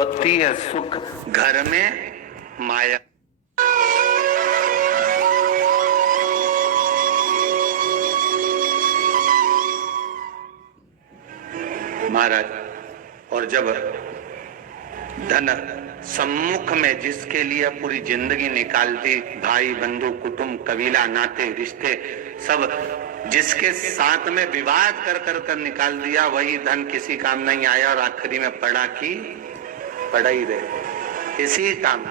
होती है सुख घर में माया। महाराज, और जब धन सम्मुख में जिसके लिए पूरी जिंदगी निकाल दी, भाई बंधु कुटुंब कबीला नाते रिश्ते सब जिसके साथ में विवाद कर निकाल दिया, वही धन किसी काम नहीं आया और आखिरी में पड़ा की पड़ा ही रहे इसी काम।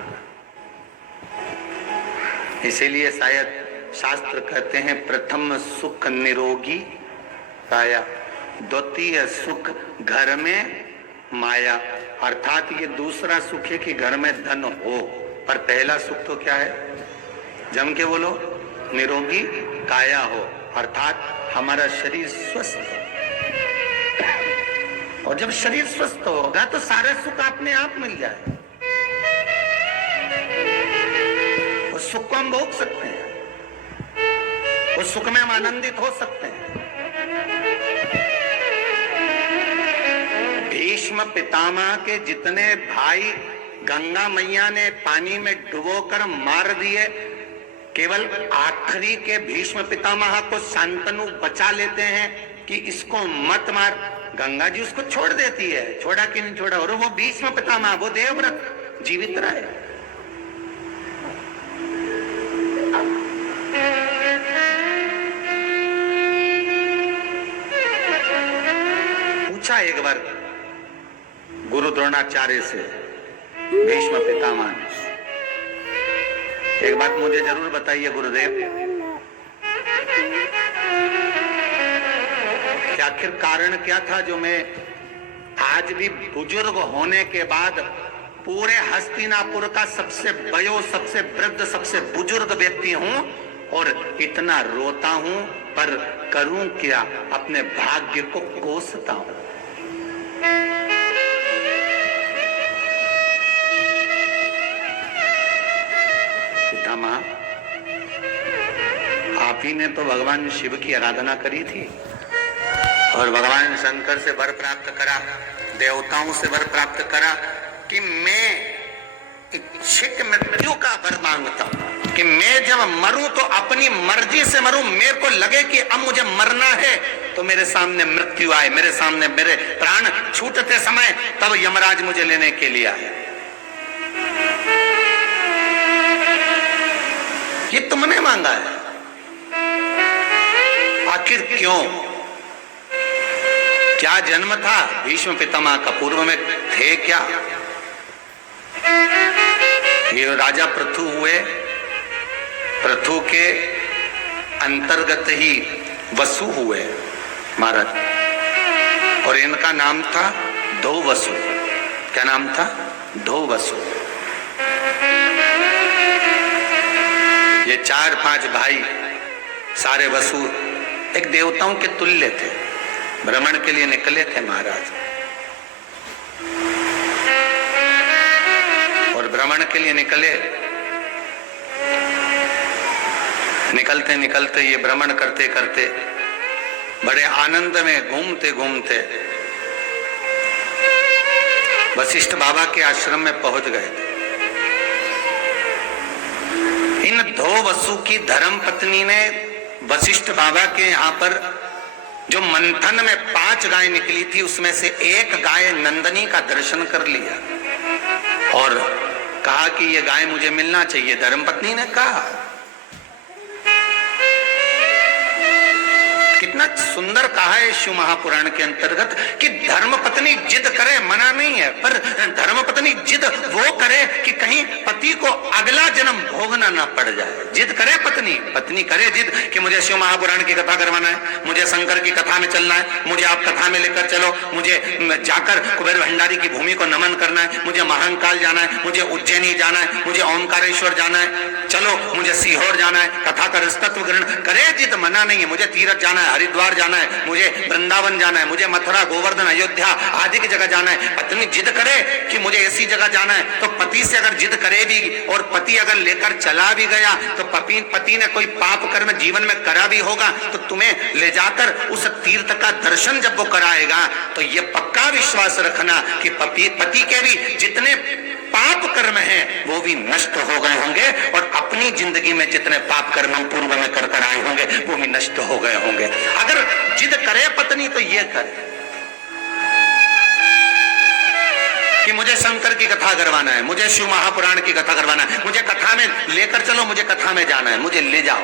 इसीलिए शायद शास्त्र कहते हैं प्रथम सुख निरोगी काया, द्वितीय सुख घर में माया। अर्थात ये दूसरा सुख है कि घर में धन हो, पर पहला सुख तो क्या है? जम के बोलो, निरोगी काया हो, अर्थात हमारा शरीर स्वस्थ हो। और जब शरीर स्वस्थ होगा तो सारे सुख अपने आप मिल जाए, उस सुख को हम भोग सकते हैं, उस सुख में हम आनंदित हो सकते हैं। भीष्म पितामह के जितने भाई गंगा मैया ने पानी में डुबोकर मार दिए, केवल आखिरी के भीष्म पितामह को शांतनु बचा लेते हैं कि इसको मत मार। गंगा जी उसको छोड़ देती है, छोड़ा कि नहीं छोड़ा, और वो भीष्म पितामह वो देवव्रत जीवित रहे। पूछा एक बार गुरु द्रोणाचार्य से भीष्म पितामह ने, एक बात मुझे जरूर बताइए गुरुदेव, कि आखिर कारण क्या था जो मैं आज भी बुजुर्ग होने के बाद पूरे हस्तिनापुर का सबसे बयो, सबसे वृद्ध, सबसे बुजुर्ग व्यक्ति हूं और इतना रोता हूं, पर करूं क्या? अपने भाग्य को कोसता हूं। पितामह, आप ही ने तो भगवान शिव की आराधना करी थी और भगवान शंकर से वर प्राप्त करा, देवताओं से वर प्राप्त करा कि मैं इच्छित मृत्यु का वर मांगता हूं, कि मैं जब मरूं तो अपनी मर्जी से मरूं। मेरे को लगे कि अब मुझे मरना है तो मेरे सामने मृत्यु आए, मेरे सामने मेरे प्राण छूटते समय तब यमराज मुझे लेने के लिए आए। ये तुमने मांगा है, आखिर क्यों? क्या जन्म था भीष्म पितामह का? पूर्व में थे क्या? ये राजा पृथु हुए, पृथु के अंतर्गत ही वसु हुए महाराज, और इनका नाम था दो वसु। क्या नाम था? दो वसु। ये 4-5 भाई सारे वसु एक देवताओं के तुल्य थे, भ्रमण के लिए निकले थे महाराज। और भ्रमण के लिए निकलते निकलते ये भ्रमण करते करते बड़े आनंद में घूमते घूमते वशिष्ठ बाबा के आश्रम में पहुंच गए। इन दो वसु की धर्म पत्नी ने वशिष्ठ बाबा के यहाँ पर जो मंथन में 5 गाय निकली थी, उसमें से एक गाय नंदनी का दर्शन कर लिया और कहा कि ये गाय मुझे मिलना चाहिए। धर्मपत्नी ने कहा, कितना सुंदर कहा है शिव महापुराण के अंतर्गत कि धर्मपत्नी जिद करे, मना नहीं है, पर धर्मपत्नी जिद वो करे कि कहीं पति को अगला जन्म भोगना ना पड़ जाए। जिद करे पत्नी करे जिद कि मुझे शिव महापुराण की कथा करवाना है, मुझे शंकर की कथा में चलना है, मुझे आप कथा में लेकर चलो, मुझे जाकर कुबेर भंडारी की भूमि को नमन करना है, मुझे महाकाल जाना है, मुझे उज्जैनी जाना है, मुझे ओंकारेश्वर जाना है, चलो मुझे सीहोर जाना है, कथा का रसतत्व ग्रहण करे जिद, मना नहीं है। मुझे तीरथ जाना है, हरिद्वार जाना जाना है, मुझे वृंदावन जाना है, मुझे मथुरा गोवर्धन अयोध्या आदि की जगह जाना है। पत्नी जिद करे कि मुझे ऐसी जगह जाना है, तो पति से अगर जिद करे भी और पति अगर लेकर चला भी गया तो पति ने कोई पाप कर्म जीवन में करा भी होगा, तो तुम्हें ले जाकर उस तीर्थ का दर्शन जब वो कराएगा तो ये पक्का विश्वास रखना कि पति के भी जितने पाप कर्म हैं वो भी नष्ट हो गए होंगे और अपनी जिंदगी में जितने पाप कर्म हम पूर्व में कर आए होंगे वो भी नष्ट हो गए होंगे। अगर जिद करे पत्नी तो ये करे कि मुझे शंकर की कथा करवाना है, मुझे शिव महापुराण की कथा करवाना है, मुझे कथा में लेकर चलो, मुझे कथा में जाना है, मुझे ले जाओ।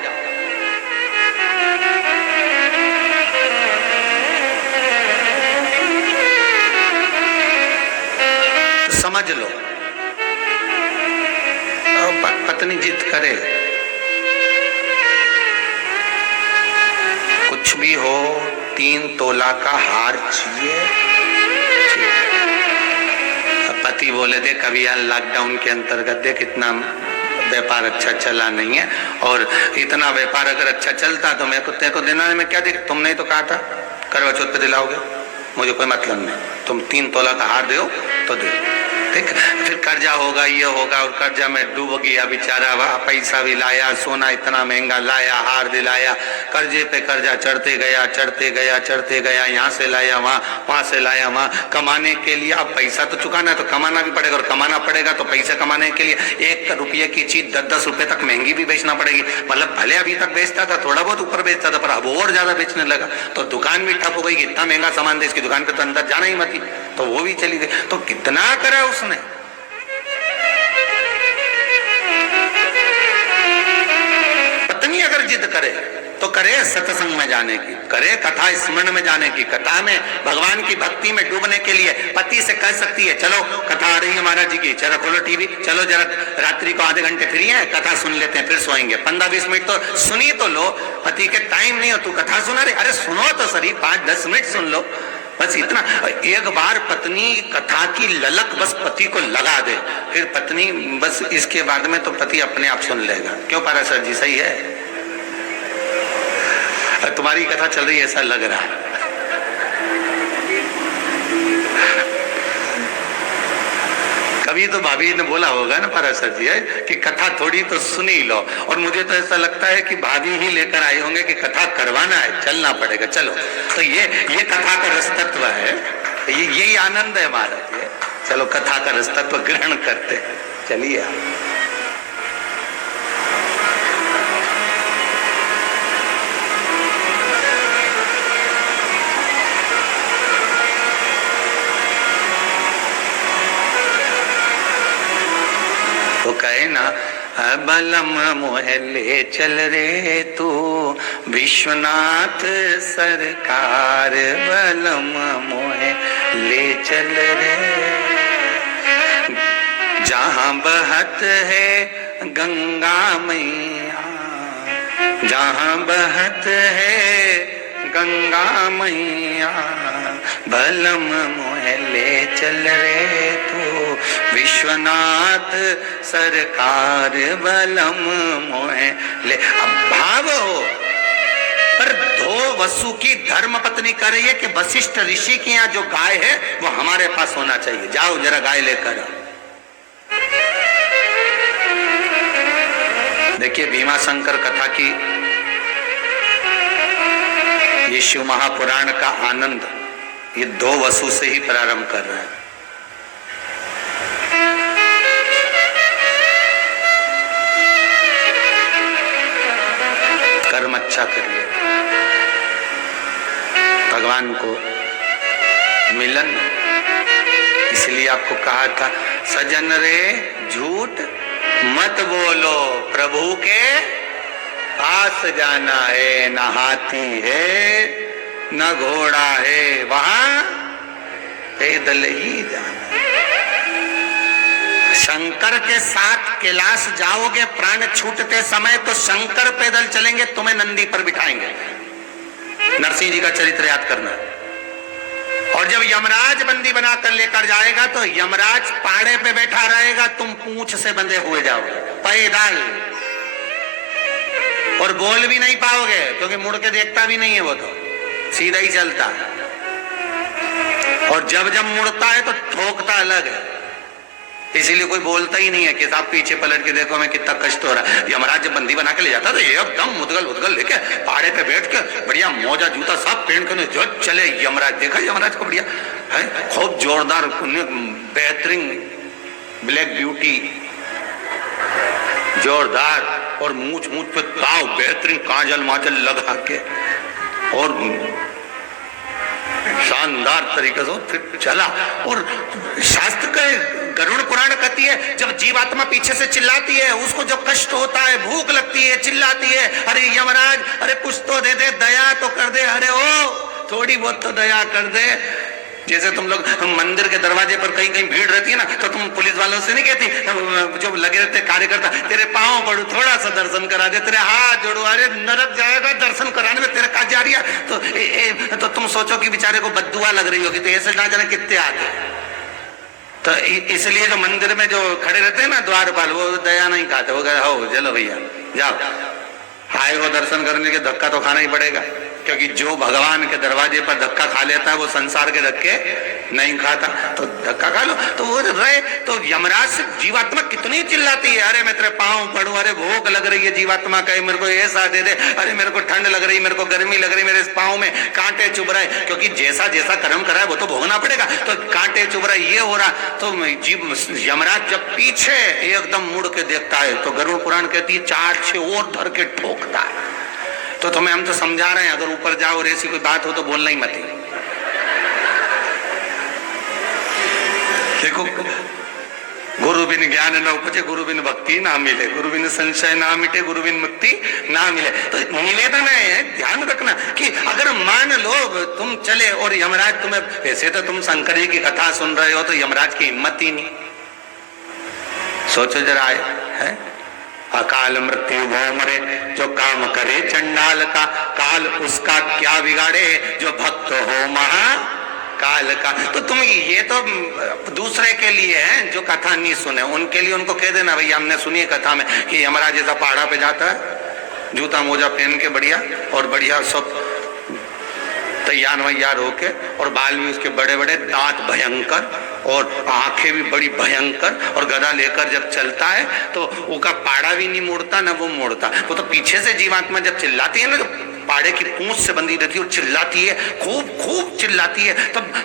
समझ लो, पत्नी जिद करे, कुछ भी हो 3 तोला का हार चाहिए। पति बोले देख अभी यार लॉकडाउन के अंतर्गत देख इतना व्यापार अच्छा चला नहीं है, और इतना व्यापार अगर अच्छा चलता तो मैं कुत्ते को देना है, मैं क्या देख, तुमने ही तो कहा था करवा चौथ पे दिलाओगे, मुझे कोई मतलब नहीं, तुम 3 तोला का हार दो तो दे। ठीक, फिर कर्जा होगा, ये होगा, और कर्जा में डूब गया बेचारा, वह पैसा भी लाया, सोना इतना महंगा लाया, हार दिलाया, कर्जे पे कर्जा चढ़ते गया चढ़ते गया चढ़ते गया, यहाँ से लाया वहां से लाया वहां, कमाने के लिए अब पैसा तो चुकाना है तो कमाना भी पड़ेगा, और कमाना पड़ेगा तो पैसे कमाने के लिए 1 रुपये की चीज 10-10 रुपए तक महंगी भी बेचना पड़ेगी। मतलब भले अभी तक बेचता था, थोड़ा बहुत ऊपर बेचता था, पर अब और ज्यादा बेचने लगा तो दुकान भी ठप हो गई, इतना महंगा सामान दे, इसकी दुकान पे तो अंदर जाना ही मत, तो वो भी चली गई। तो कितना करा उसने। पत्नी अगर जिद करे तो करे सत्संग में जाने की, करे कथा स्मरण में जाने की, कथा में भगवान की भक्ति में डूबने के लिए पति से कह सकती है चलो कथा आ रही है महाराज जी की, चलो खोलो टीवी, चलो जरा रात्रि को आधे घंटे फ्री है, कथा सुन लेते हैं, फिर सोएंगे, 15-20 मिनट तो सुनी तो लो। पति के टाइम नहीं हो, तू कथा सुना रहे, अरे सुनो तो सही, 5-10 मिनट सुन लो, बस इतना। एक बार पत्नी कथा की ललक बस पति को लगा दे, फिर पत्नी बस इसके बाद में तो पति अपने आप सुन लेगा। क्यों पाराशर जी, सही है? तुम्हारी कथा चल रही है ऐसा लग रहा है। कभी तो भाभी ने बोला होगा ना पाराशर जी है कि कथा थोड़ी तो सुन ही लो, और मुझे तो ऐसा लगता है कि भाभी ही लेकर आए होंगे कि कथा करवाना है, चलना पड़ेगा, चलो। तो ये कथा का रसतत्व है, यही आनंद है महाराज, ये चलो कथा का रसतत्व ग्रहण करते हैं, चलिए। तो कहे ना बलम मोहे ले चल रे तू विश्वनाथ सरकार, बलम मोहे ले चल रे, जहाँ बहत है गंगा मैया, जहाँ बहत है गंगा मैया, बलम मोहे ले चल रे तू विश्वनाथ सरकार, बलम मोहे ले। अब भाव हो, पर 2 वसु की धर्म पत्नी कर रही है कि वशिष्ठ ऋषि के यहाँ जो गाय है वो हमारे पास होना चाहिए, जाओ जरा गाय लेकर। देखिए भीमा शंकर कथा की ये शिव महापुराण का आनंद ये 2 वसु से ही प्रारंभ कर रहा है। कर्म अच्छा करिए, भगवान को मिलन, इसलिए आपको कहा था सजन रे झूठ मत बोलो, प्रभु के पास जाना है, न हाथी है न घोड़ा है, वहां पैदल ही जाना है। शंकर के साथ कैलाश जाओगे प्राण छूटते समय तो शंकर पैदल चलेंगे, तुम्हें नंदी पर बिठाएंगे। नरसिंह जी का चरित्र याद करना। और जब यमराज बंदी बनाकर लेकर जाएगा तो यमराज पाड़े पे बैठा रहेगा, तुम पूंछ से बंधे हुए जाओगे पैदल, और बोल भी नहीं पाओगे क्योंकि मुड़ के देखता भी नहीं है वो, तो सीधा ही चलता है, और जब जब मुड़ता है तो ठोकता अलग है। इसीलिए कोई बोलता ही नहीं है कि साहब पीछे पलट के देखो मैं कितना कष्ट हो रहा है। यमराज जब बंदी बना के ले जाता तो एकदम मुदगल उदगल लेके पहाड़े पे बैठ के बढ़िया मोजा जूता सब पहन के जो चले यमराज। देखा यमराज को बढ़िया है, खूब जोरदार बेहतरीन ब्लैक ब्यूटी जोरदार, और मूछ पे ताव बेहतरीन काजल माजल लगा के और शानदार तरीके से फिर चला। और शास्त्र का गरुड़ पुराण कहती है जब जीवात्मा पीछे से चिल्लाती है, उसको जो कष्ट होता है, भूख लगती है, चिल्लाती है, अरे यमराज अरे कुछ तो दे दे, दया तो कर दे, अरे ओ थोड़ी बहुत तो दया कर दे। जैसे तुम लोग मंदिर के दरवाजे पर कहीं कहीं भीड़ रहती है ना, तो तुम पुलिस वालों से नहीं कहती, जो लगे रहते कार्यकर्ता, तेरे पांव पड़ू थोड़ा सा दर्शन करा दे, तेरे हाथ जोड़ो, अरे नरक जाएगा दर्शन कराने में, तेरे काज जा रही है। तो तुम सोचो कि बेचारे को बद्दुआ लग रही होगी, तो ऐसे ना जाने कितने आते। तो इसलिए जो मंदिर में जो खड़े रहते हैं ना द्वारपाल, वो दया नहीं खाते, वो कहते हो चलो भैया जाओ, आए हो दर्शन करने के, धक्का तो खाना ही पड़ेगा, क्योंकि जो भगवान के दरवाजे पर धक्का खा लेता है वो संसार के धक्के नहीं खाता। तो धक्का खा लो तो वो रहे। तो यमराज से जीवात्मा कितनी चिल्लाती है, अरे मैं तेरे पांव पड़ू, अरे भूख लग रही है, जीवात्मा कहे मेरे को ऐसा दे दे, अरे मेरे को ठंड लग रही, मेरे को गर्मी लग रही, मेरे पांव में कांटे चुभ रहे, क्योंकि जैसा जैसा कर्म करा है वो तो भोगना पड़ेगा। तो कांटे चुभ रहे, ये हो रहा। तो यमराज जब पीछे एकदम मुड़ के देखता है तो गरुड़ पुराण कहती है 4-6 और धर के ठोकता है। तो तुम्हें हम तो समझा रहे हैं, अगर ऊपर जाओ और ऐसी कोई बात हो तो बोलना ही मत। देखो गुरु बिन ज्ञान न उपजे, गुरु बिन भक्ति ना मिले, गुरु बिन संशय ना मिटे, गुरु बिन मुक्ति ना मिले। तो निवेदन है, ध्यान रखना कि अगर मान लो तुम चले और यमराज तुम्हें, वैसे तो तुम शंकर जी की कथा सुन रहे हो तो यमराज की हिम्मत ही नहीं। सोचो जरा है अकाल मृत्यु वो मरे जो काम करे चंडाल का, काल उसका क्या बिगाड़े जो भक्त हो महाकाल का। तो तुम ये तो दूसरे के लिए है जो कथा नहीं सुने, उनके लिए उनको कह देना भैया हमने सुनी है कथा में कि यमराज जैसा पहाड़ा पे जाता है, जूता मोजा पहन के बढ़िया, और बढ़िया सब तैयार वैयार होके, और बाल भी उसके बड़े बड़े, दांत भयंकर और आंखें भी बड़ी भयंकर, और गदा लेकर जब चलता है तो उसका पाड़ा भी नहीं मुड़ता ना वो मुड़ता। वो तो पीछे से जीवात्मा जब चिल्लाती है ना, तो पाड़े की पूंछ से बंधी रहती है और चिल्लाती है, खूब खूब चिल्लाती है,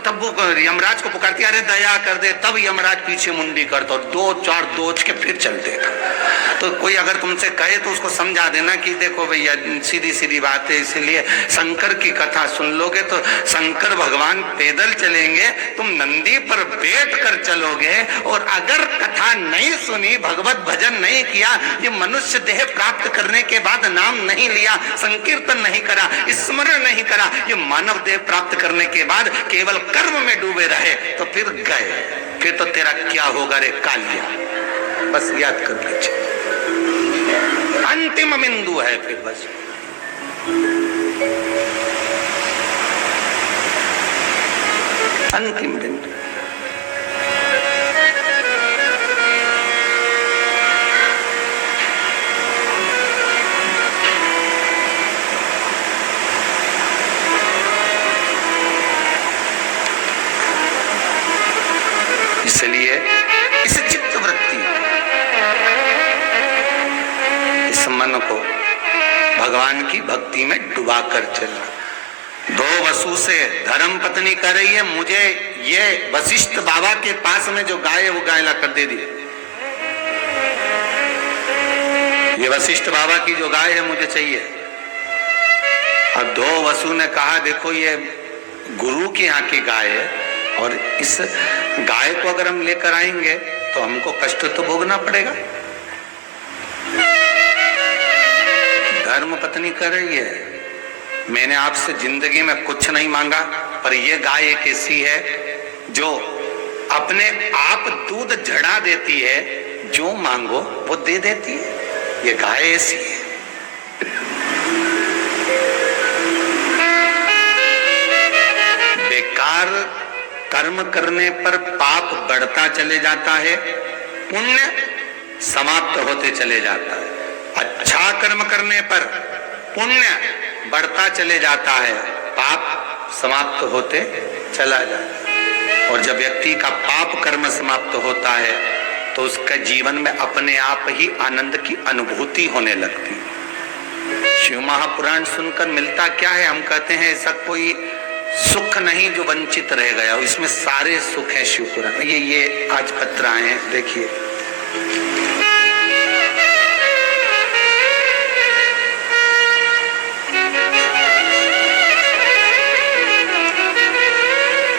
तब वो यमराज को पुकारती है, अरे दया कर दे। तब यमराज पीछे मुंडी करता और 2-4 दोच के फिर चल देगा। तो कोई अगर तुमसे कहे तो उसको समझा देना कि देखो भैया सीधी सीधी बात है, इसलिए शंकर की कथा सुन लोगे तो शंकर भगवान पैदल चलेंगे, तुम नंदी पर बैठ कर चलोगे। और अगर कथा नहीं सुनी, भगवत भजन नहीं किया, ये मनुष्य देह प्राप्त करने के बाद नाम नहीं लिया, संकीर्तन नहीं करा, स्मरण नहीं करा, ये मानव देह प्राप्त करने के बाद केवल कर्म में डूबे रहे, तो फिर गए। फिर तो तेरा क्या होगा रे कालिया, बस याद कर लीजिए, अंतिम बिंदु है फिर बस। अंतिम बिंदु। इसलिए इस चित्त वृत्ति, इस मन को भगवान की भक्ति में डुबा कर चलना। 2 वसु से धर्म पत्नी कर रही है, मुझे ये वशिष्ठ बाबा के पास में जो गाय है वो गाय ला कर दे दी। ये वशिष्ठ बाबा की जो गाय है मुझे चाहिए। अब 2 वसु ने कहा देखो ये गुरु के यहाँ की गाय है, और इस गाय को अगर हम लेकर आएंगे तो हमको कष्ट तो भोगना पड़ेगा। धर्म पत्नी कर रही है, मैंने आपसे जिंदगी में कुछ नहीं मांगा, पर यह गाय एक ऐसी है जो अपने आप दूध झड़ा देती है, जो मांगो वो दे देती है। ये गाय ऐसी है। बेकार कर्म करने पर पाप बढ़ता चले जाता है, पुण्य समाप्त होते चले जाता है। अच्छा कर्म करने पर पुण्य बढ़ता चले जाता है, पाप समाप्त होते चला जाए। और जब व्यक्ति का पाप कर्म समाप्त होता है तो उसका जीवन में अपने आप ही आनंद की अनुभूति होने लगती। शिव महापुराण सुनकर मिलता क्या है? हम कहते हैं ऐसा कोई सुख नहीं जो वंचित रह गया, इसमें सारे सुख हैं शिव पुराण में। ये आज पत्र आए हैं, देखिए।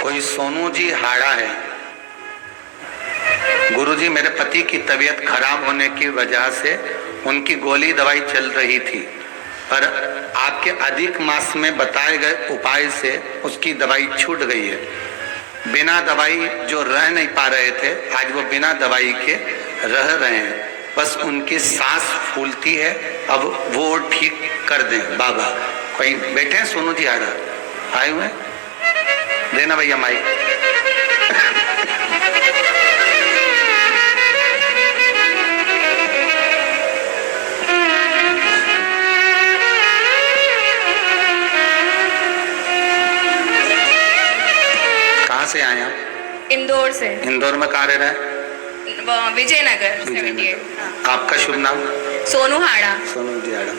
कोई सोनू जी हाड़ा है, गुरुजी मेरे पति की तबीयत खराब होने की वजह से उनकी गोली दवाई चल रही थी, पर आपके अधिक मास में बताए गए उपाय से उसकी दवाई छूट गई है। बिना दवाई जो रह नहीं पा रहे थे, आज वो बिना दवाई के रह रहे हैं। बस उनकी सांस फूलती है, अब वो ठीक कर दें बाबा। कोई बैठे हैं सोनू जी आड़ा आए हुए? देना भैया माइक। से आए आप? इंदौर से। इंदौर में कहाँ रह रहे हैं? विजयनगर 78। आपका शुभ नाम? सोनू हाड़ा। सोनू जी हाड़ा।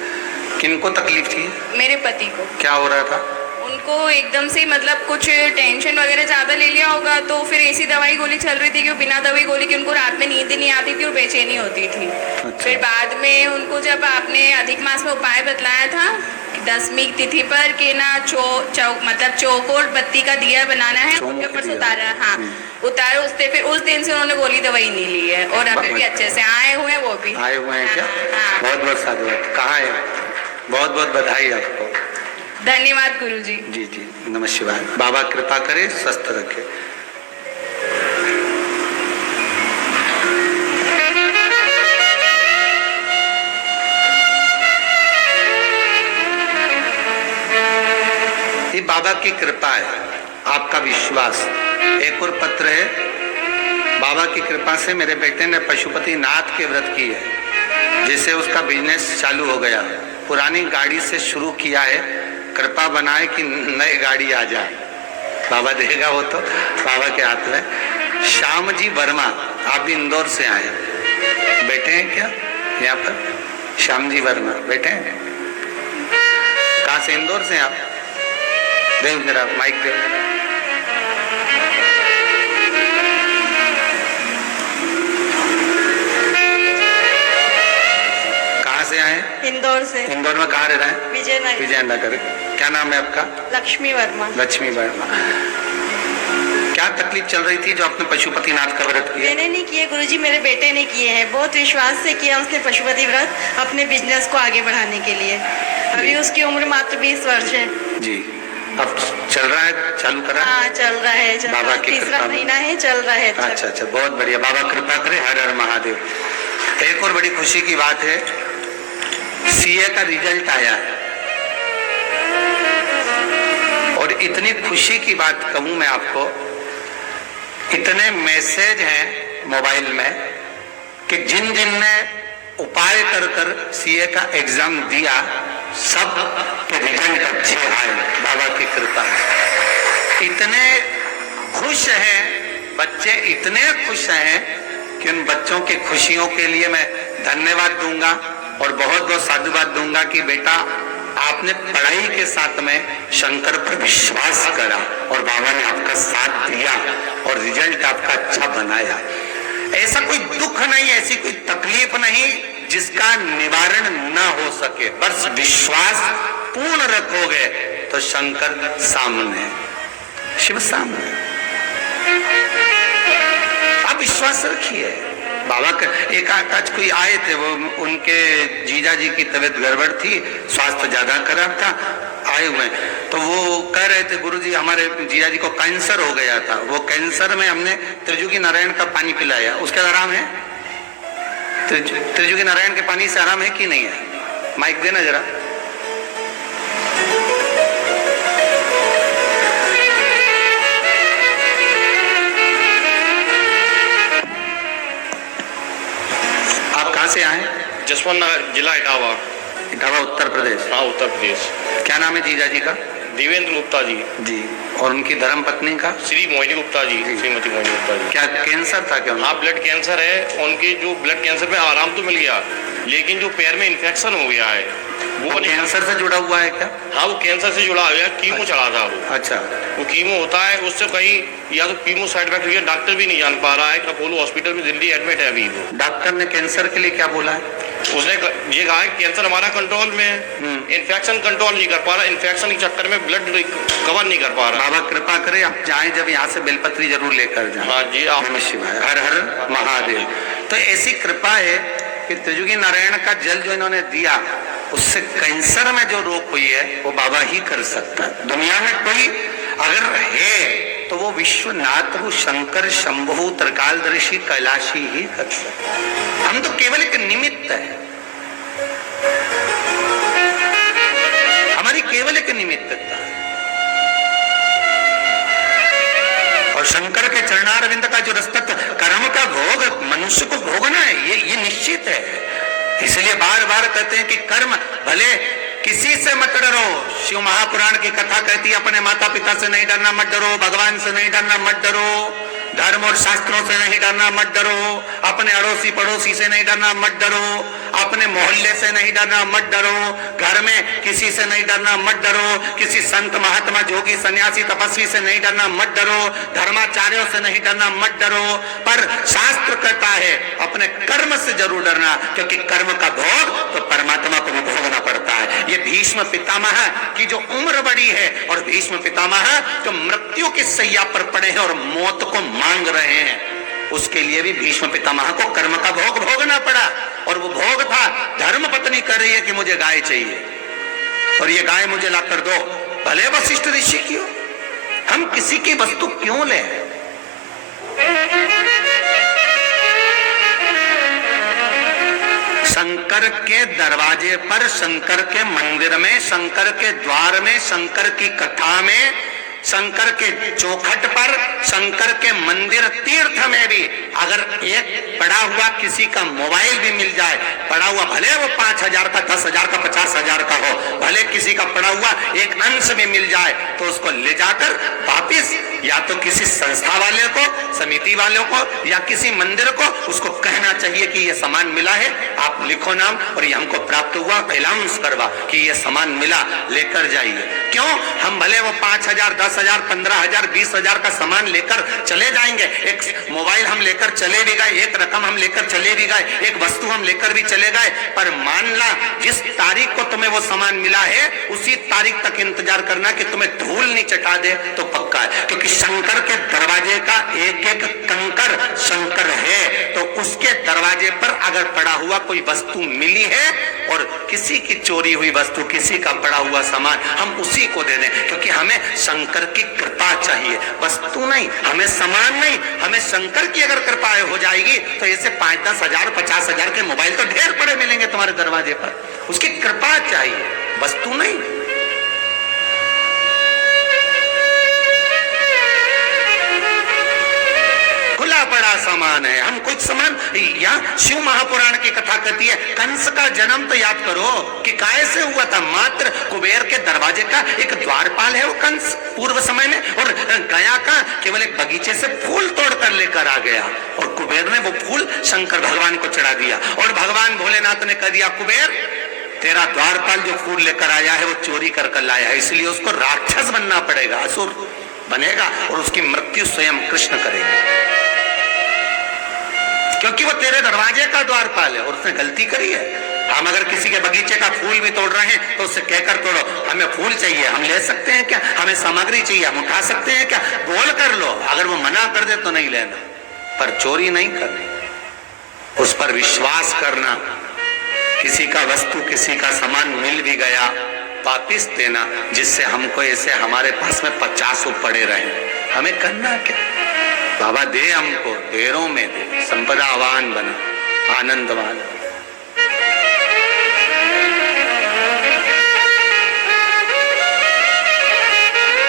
किनको तकलीफ थी? मेरे पति को। क्या हो रहा था? उनको एकदम से मतलब कुछ टेंशन वगैरह ज्यादा ले लिया होगा, तो फिर ऐसी दवाई गोली चल रही थी कि बिना दवाई गोली की उनको रात में नींद नहीं आती थी और बेचैनी होती थी। अच्छा। फिर बाद में उनको जब आपने अधिक मास में उपाय बतलाया था 10वीं तिथि पर कि ना मतलब चौकोर बत्ती का दिया बनाना है, उनके ऊपर से उतारा। हाँ, उतारे उससे फिर उस दिन से उन्होंने गोली दवाई नहीं ली है और अभी भी अच्छे से आए हुए हैं। वो भी आए हुए हैं क्या? बहुत बहुत साधुवाद। कहाँ है? बहुत बहुत बधाई आपको। धन्यवाद गुरुजी। जी जी, नमः शिवाय। बाबा कृपा करे, स्वस्थ रखे। ये बाबा की कृपा है, आपका विश्वास। एक और पत्र है, बाबा की कृपा से मेरे बेटे ने पशुपति नाथ के व्रत की है, जिससे उसका बिजनेस चालू हो गया। पुरानी गाड़ी से शुरू किया है, कृपा बनाए कि नई गाड़ी आ जाए। बाबा देगा वो तो बाबा के हाथ में। श्याम जी वर्मा, आप भी इंदौर से आए, बैठे हैं क्या यहाँ पर? श्याम जी वर्मा बैठे हैं? कहाँ से? इंदौर से आप? देव जरा माइक दे। कहाँ से आए? इंदौर से। इंदौर में कहाँ रह रहे हैं? विजयनगर। विजयनगर। क्या नाम है आपका? लक्ष्मी वर्मा। लक्ष्मी वर्मा। क्या तकलीफ चल रही थी जो आपने पशुपति नाथ का व्रत किया? मैंने नहीं किए गुरुजी, मेरे बेटे ने किए हैं। बहुत विश्वास से किया उसने पशुपति व्रत अपने बिजनेस को आगे बढ़ाने के लिए। अभी उसकी उम्र मात्र 20 वर्ष है जी। अब चल रहा है, चालू करा? हाँ, चल रहा है। बाबा की तीसरा कृपा महीना है, चल रहा है। अच्छा अच्छा, बहुत बढ़िया। बाबा कृपा करे। हर हर महादेव। एक और बड़ी खुशी की बात है, सीए का रिजल्ट आया है और इतनी खुशी की बात कहूं मैं आपको, इतने मैसेज हैं मोबाइल में कि जिन जिन ने उपाय कर कर सीए का एग्जाम दिया, सब के रिजल्ट अच्छे आए बाबा की कृपा से। इतने खुश हैं बच्चे, इतने खुश हैं कि उन बच्चों की खुशियों के लिए मैं धन्यवाद दूंगा और बहुत बहुत साधुवाद दूंगा कि बेटा आपने पढ़ाई के साथ में शंकर पर विश्वास करा और बाबा ने आपका साथ दिया और रिजल्ट आपका अच्छा बनाया। ऐसा कोई दुख नहीं, ऐसी कोई तकलीफ नहीं जिसका निवारण न हो सके। बस विश्वास पूर्ण रखोगे तो शंकर सामने, शिव सामने। आप विश्वास रखिए। बाबा का एक आज कोई आए थे, वो उनके जीजा जी की तबीयत गड़बड़ थी, स्वास्थ्य ज्यादा खराब था, आए हुए। तो वो कह रहे थे गुरुजी हमारे जीजा जी को कैंसर हो गया था, वो कैंसर में हमने त्रिजुगी नारायण का पानी पिलाया, उसके आराम है? त्रिजुगी नारायण के पानी से आराम है कि नहीं है? माइक देना जरा। आप कहाँ से आए? जसवंत नगर, जिला इटावा। इटावा उत्तर प्रदेश। हाँ, उत्तर प्रदेश। क्या नाम है जीजा जी का? देवेंद्र गुप्ता जी। जी। और उनकी धर्म पत्नी का? श्री मोहिनी गुप्ता जी, श्रीमती मोहिनी गुप्ता जी। क्या कैंसर था क्या? हाँ, ब्लड कैंसर है। उनके जो ब्लड कैंसर में आराम तो मिल गया, लेकिन जो पैर में इन्फेक्शन हो गया है वो कैंसर से जुड़ा हुआ है क्या? हाँ, वो कैंसर से जुड़ा हुआ है। कीमो चढ़ा था वो। अच्छा। वो कीमो होता है, उससे कहीं या तो कीमो साइड इफेक्ट, डॉक्टर भी नहीं जान पा रहा है। अपोलो हॉस्पिटल में दिल्ली एडमिट है अभी वो। डॉक्टर ने कैंसर के लिए क्या बोला है? उसने ये कहा है कैंसर हमारा कंट्रोल में है, इन्फेक्शन कंट्रोल नहीं कर पा रहा, इन्फेक्शन के चक्कर में ब्लड कवर नहीं कर पा रहा। बाबा कृपा करे आप जाएं, जब यहाँ से बेलपत्री जरूर लेकर जाएं। हाँ जी, आप। नमः शिवाय, हर हर महादेव। तो ऐसी कृपा है कि त्रिजुगी नारायण का जल जो इन्होंने दिया, उससे कैंसर में जो रोग हुई है वो बाबा ही कर सकता है। दुनिया में कोई अगर है तो वो विश्वनाथ शंकर शंभु त्रिकालदर्शी कैलाशी ही कर सकता है। हम तो केवल एक निमित्त है, हमारी केवल एक निमित्तता है। और शंकर के चरणारविंद का जो रसतत्व कर्म का भोग मनुष्य को भोगना है, ये निश्चित है। इसलिए बार बार कहते हैं कि कर्म भले किसी से मत डरो। शिव महापुराण की कथा कहती है अपने माता पिता से नहीं डरना, मत डरो। भगवान से नहीं डरना, मत डरो। धर्म और शास्त्रों से नहीं डरना, मत डरो। अपने अड़ोसी पड़ोसी से नहीं डरना, मत डरो। अपने मोहल्ले से नहीं डरना, मत डरो। घर में किसी से नहीं डरना, मत डरो। किसी संत महात्मा जोगी सन्यासी तपस्वी से नहीं डरना, मत डरो। धर्माचार्यों से नहीं डरना, मत डरो। पर शास्त्र कहता है अपने कर्म से जरूर डरना, क्योंकि कर्म का भोग तो परमात्मा को भी भोगना पड़ता है। ये भीष्म पितामह की जो उम्र बड़ी है, और भीष्म पितामह जो मृत्यु की सैया पर पड़े हैं और मौत को मांग रहे हैं, उसके लिए भी भीष्म पितामह को कर्म का भोग भोगना पड़ा। और वो भोग था, धर्म पत्नी कर रही है कि मुझे गाय चाहिए और ये गाय मुझे ला कर दो, भले वशिष्ठ ऋषि की हो। हम किसी की वस्तु क्यों ले? शंकर के दरवाजे पर, शंकर के मंदिर में, शंकर के द्वार में, शंकर की कथा में, शंकर के चौखट पर, शंकर के मंदिर तीर्थ में भी अगर एक पड़ा हुआ किसी का मोबाइल भी मिल जाए, पड़ा हुआ भले वो 5,000 का, 10,000 का, 50,000 का हो, भले किसी का पड़ा हुआ एक अंश भी मिल जाए, तो उसको ले जाकर वापिस या तो किसी संस्था वाले को, समिति वालों को, या किसी मंदिर को उसको कहना चाहिए कि ये सामान मिला है, आप लिखो नाम और ये हमको प्राप्त हुआ, अनाउंस करवा कि ये सामान मिला, लेकर जाइए। क्यों? हम भले वो 5,000, 10,000, 15,000, 20,000 का सामान लेकर चले जाएंगे, एक मोबाइल हम लेकर चले भी गए, एक रकम हम लेकर चले भी गए, एक वस्तु हम लेकर भी चले गए, पर मान ला जिस तारीख को तुम्हें वो सामान मिला है, उसी तारीख तक इंतजार करना कि तुम्हें धूल नहीं चटा दे तो पक्का है। क्योंकि शंकर के दरवाजे का एक एक कंकर शंकर है, तो उसके दरवाजे पर अगर पड़ा हुआ कोई वस्तु मिली है और किसी की चोरी हुई वस्तु, किसी का पड़ा हुआ सामान, हम उसी को दे दें, क्योंकि हमें शंकर की कृपा चाहिए, वस्तु नहीं, हमें सामान नहीं। हमें शंकर की अगर कृपा हो जाएगी तो ऐसे 5-10 हजार, 50,000 के मोबाइल तो ढेर पड़े मिलेंगे तुम्हारे दरवाजे पर। उसकी कृपा चाहिए, वस्तु नहीं। खुला पड़ा सामान है, हम कुछ सामान। यहाँ शिव महापुराण की कथा कहती है कंस का जन्म तो याद करो कि कैसे हुआ था। मात्र कुबेर के दरवाजे का एक द्वारपाल है वो कंस पूर्व समय में, और गया का केवल एक बगीचे से फूल तोड़कर लेकर आ गया, और कुबेर ने वो फूल शंकर भगवान को चढ़ा दिया, और भगवान भोलेनाथ ने कह दिया कुबेर तेरा द्वारपाल जो फूल लेकर आया है वो चोरी कर लाया है, इसलिए उसको राक्षस बनना पड़ेगा, असुर बनेगा, और उसकी मृत्यु स्वयं कृष्ण करेगा, क्योंकि वो तेरे दरवाजे का द्वारपाल है और उसने गलती करी है। हम अगर किसी के बगीचे का फूल भी तोड़ रहे हैं तो उससे कहकर तोड़ो, हमें फूल चाहिए, हम ले सकते हैं क्या? हमें सामग्री चाहिए, हम उठा सकते हैं क्या? बोल कर लो। अगर वो मना कर दे तो नहीं लेना, पर चोरी नहीं करनी, उस पर विश्वास करना। किसी का वस्तु, किसी का सामान मिल भी गया, वापिस देना, जिससे हमको ऐसे हमारे पास में 50 पड़े रहे। हमें करना क्या? बाबा दे हमको, ढेरों में दे, संपदावान बना, आनंदवान।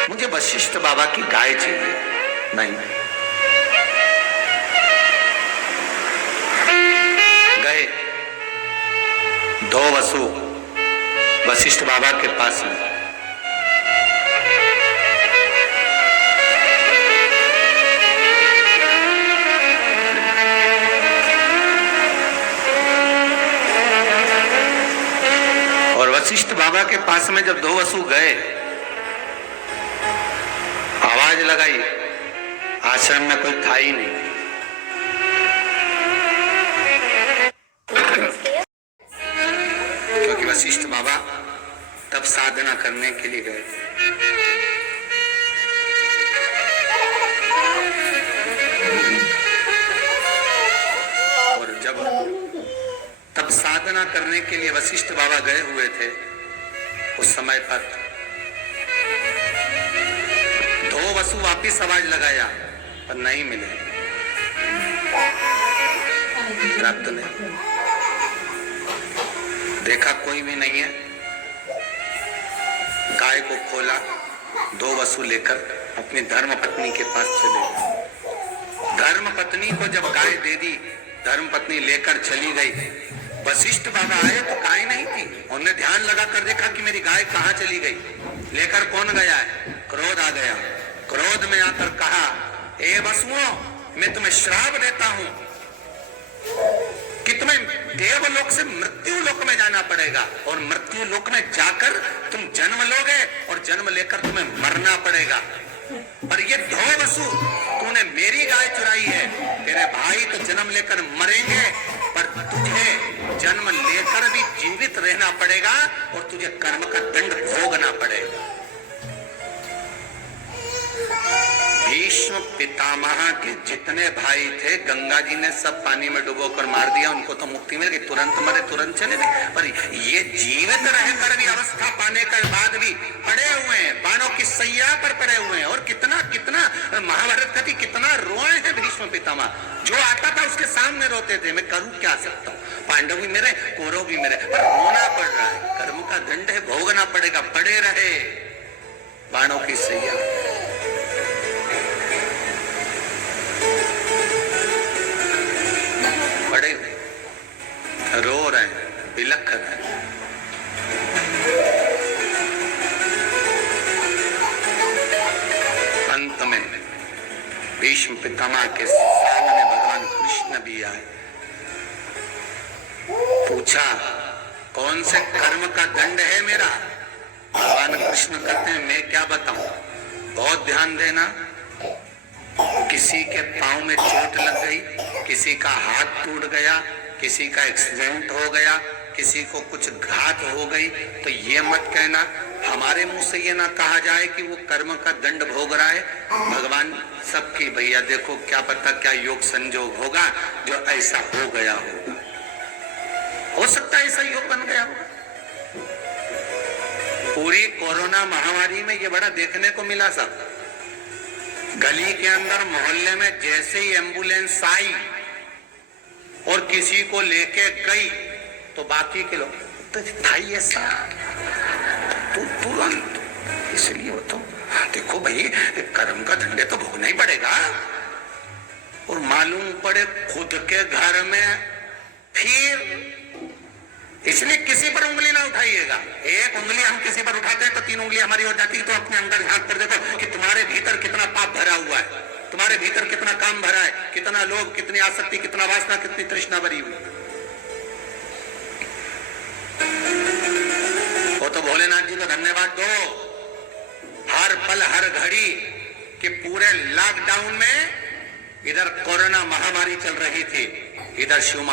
मुझे वशिष्ठ बाबा की गाय चाहिए, नहीं गए 2 वसु वशिष्ठ बाबा के पास में, वशिष्ठ बाबा के पास में जब दो वसु गए, आवाज लगाई, आश्रम में कोई था ही नहीं। क्योंकि वशिष्ठ बाबा तब साधना करने के लिए गए। और जब तब साधना करने के लिए वशिष्ठ बाबा गए हुए थे, उस समय पर दो वसु वापिस आवाज लगाया पर नहीं मिले, प्राप्त नहीं। देखा कोई भी नहीं है, गाय को खोला, दो वसु लेकर अपनी धर्म पत्नी के पास चले गए। धर्म पत्नी को जब गाय दे दी, धर्म पत्नी लेकर चली गई। वशिष्ठ बाबा आए तो गाय नहीं थी। उन्होंने ध्यान लगा कर देखा कि मेरी गाय कहाँ चली गई, लेकर कौन गया है? क्रोध आ गया। क्रोध में आकर कहा, ए वसुओं, मैं तुम्हें श्राप देता हूं कि तुम्हें देवलोक से मृत्यु लोक में जाना पड़ेगा, और मृत्यु लोक में जाकर तुम जन्म लोगे और जन्म लेकर तुम्हें मरना पड़ेगा। पर ये दो वसु, तूने मेरी गाय चुराई है, तेरे भाई तो जन्म लेकर मरेंगे, पर तुझे जन्म लेकर भी जीवित रहना पड़ेगा और तुझे कर्म का दंड भोगना पड़ेगा। भीष्म पितामह के जितने भाई थे, गंगा जी ने सब पानी में डुबोकर मार दिया। उनको तो मुक्ति मिल गई, तुरंत मरे तुरंत चले गए। पर ये जीवित रहकर भी, अवस्था पाने के बाद भी पड़े हुए हैं, बाणों की सैया पर पड़े हुए हैं। और कितना कितना महाभारत कथी कितना रोए हैं भीष्म पितामह। जो आता था उसके सामने रोते थे। मैं करूं क्या सकता हूँ, पांडव भी मेरे, कौरव भी मेरे, पर रोना पड़ रहा है। कर्म का दंड है, भोगना पड़ेगा। पड़े रहे बाणों की सैया। पड़े रो रहे हैं, बिलख रहे हैं। अंत में भीष्म पितामह के सामने भगवान कृष्ण भी आए। पूछा, कौन से कर्म का दंड है मेरा? भगवान कृष्ण कहते हैं, मैं क्या बताऊं, बहुत ध्यान देना। किसी के पांव में चोट लग गई, किसी का हाथ टूट गया, किसी का एक्सीडेंट हो गया, किसी को कुछ घात हो गई, तो ये मत कहना, हमारे मुंह से ये ना कहा जाए कि वो कर्म का दंड भोग रहा है। भगवान सबकी, भैया देखो क्या पता क्या योग संजोग होगा जो ऐसा हो गया होगा। हो सकता है ऐसा योग बन गया होगा। पूरी कोरोना महामारी में ये बड़ा देखने को मिला। सब गली के अंदर मोहल्ले में जैसे ही एम्बुलेंस आई और किसी को लेके गई, तो बाकी के लोग तो था ही ऐसा तुरंत। इसलिए वो तो देखो भाई, कर्म का दंड तो भोगना ही पड़ेगा। और मालूम पड़े खुद के घर में फिर, इसलिए किसी पर उंगली ना उठाइएगा। एक उंगली हम किसी पर उठाते हैं तो 3 उंगली हमारी हो जाती है। तो अपने अंदर झांक कर देखो कि तुम्हारे भीतर कितना पाप भरा हुआ है, तुम्हारे भीतर कितना काम भरा है, कितना लोभ, कितनी आसक्ति, कितना वासना, कितनी तृष्णा भरी हुई। वो तो भोलेनाथ जी को धन्यवाद दो, हर पल हर घड़ी कि पूरे लॉकडाउन में इधर कोरोना महामारी चल रही थी, इधर शिव